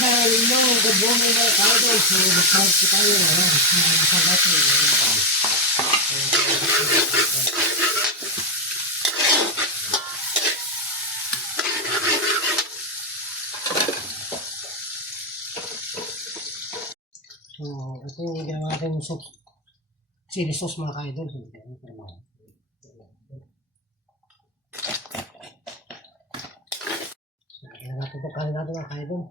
Hello, good morning mga kaidol. So, nag-count ko tayo. Sa natin. So, ito yung ginawa natin yung sauce. Chili sauce mga kaidol. So, kaya natin ito kanin natin mga kaidol.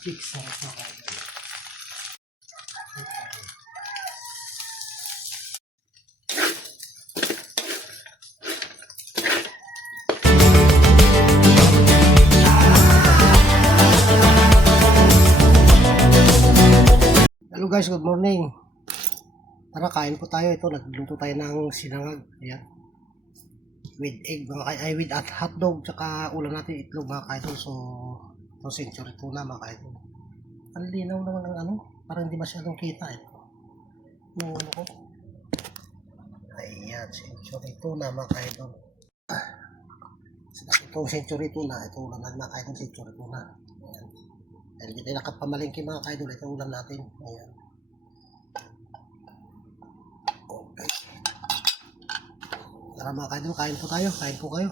Big sarap mga kaidol. Hello guys, good morning. Tara, kain po tayo. Ito, nagluto tayo ng sinangag. Ayan. With egg, with hotdog, tsaka ulam natin itlog mga kaidol. So, ito century tuna mga kaidol. Ang linaw naman ng ano, parang hindi masyadong kita ito. Yung ano ko. Ayan, century tuna mga kaidol. Itong century tuna, ito ulam natin mga kaidol, century tuna. Ayan. Dahil hindi nakapamalingki mga kaidol, ito ulam natin. Ayan. Okay. Tara mga kaidol, kain po tayo. Kain po kayo.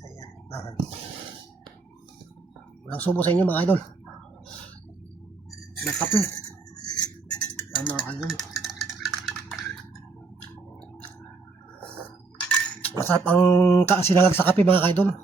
Ayan. Walang subo sa inyo mga kaidol. Nagkape. Ayan mga kaidol. Masarap ang sinangag sa kape mga kaidol.